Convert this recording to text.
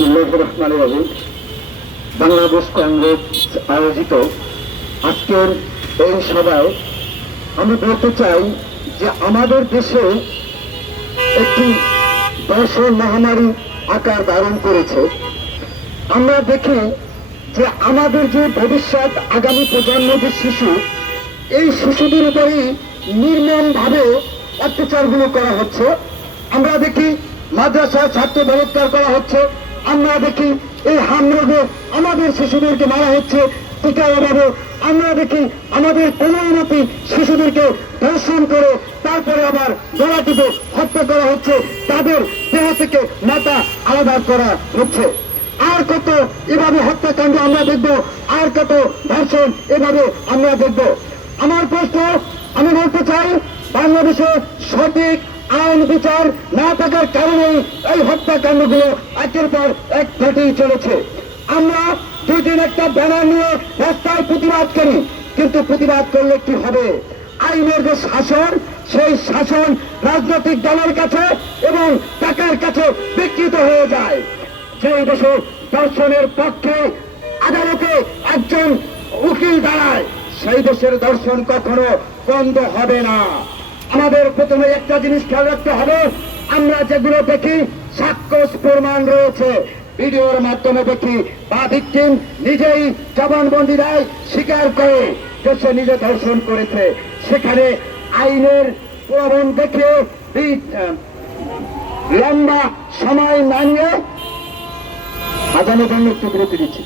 বিসমিল্লাহির রহমানির রহিম। বাংলাদেশ কংগ্রেস আয়োজিত আজকের এই সভায় আমি বলতে চাই যে আমাদের দেশে একটি দর্শন মহামারী আকার ধারণ করেছে। আমরা দেখি যে আমাদের যে ভবিষ্যৎ আগামী প্রজন্ম যে শিশু, এই শিশুদের উপরেই নির্মমভাবে অত্যাচারগুলো করা হচ্ছে। আমরা দেখি মাদ্রাসায় ছাত্র বলাৎকার করা হচ্ছে। আমরা দেখি এই হামলাতে আমাদের শিশুদেরকে মারা হচ্ছে টিকাভাবে। আমরা দেখি আমাদের কোমলমতি শিশুদেরকে ধর্ষণ করে তারপরে আবার গলা টিপে হত্যা করা হচ্ছে, তাদের দেহ থেকে মাথা আলাদা করা হচ্ছে। আর কত এভাবে হত্যাকাণ্ড আমরা দেখব, আর কত ধর্ষণ এভাবে আমরা দেখব। আমার প্রশ্ন, আমি বলতে চাই, বাংলাদেশে সঠিক আইন বিচার না থাকার কারণেই এই হত্যাকাণ্ডগুলো একের পর এক ঘটেই চলেছে। আমরা দুই দিন একটা ব্যানার নিয়ে রাস্তায় প্রতিবাদ করি, কিন্তু প্রতিবাদ করলে কি হবে? আইনের যে শাসন, সেই শাসন রাজনৈতিক দলের কাছে এবং টাকার কাছে বিকৃত হয়ে যায়। যেই দেশে দর্শনের পক্ষে আদালতে একজন উকিল দাঁড়ায়, সেই দেশের দর্শন কখনো বন্ধ হবে না। আমাদের প্রথমে একটা জিনিস খেয়াল রাখতে হবে, আমরা যেগুলো দেখি সাক্ষ্য প্রমাণ রয়েছে, ভিডিওর মাধ্যমে দেখি বা ভিকটিম নিজেই জবানবন্দি দেয়, স্বীকার করে যে সে নিজে ধর্ষণ করেছে। সেখানে আইনের প্রমাণ দেখে লম্বা সময় না নিয়ে আদালত একটু বিরতি দিচ্ছি।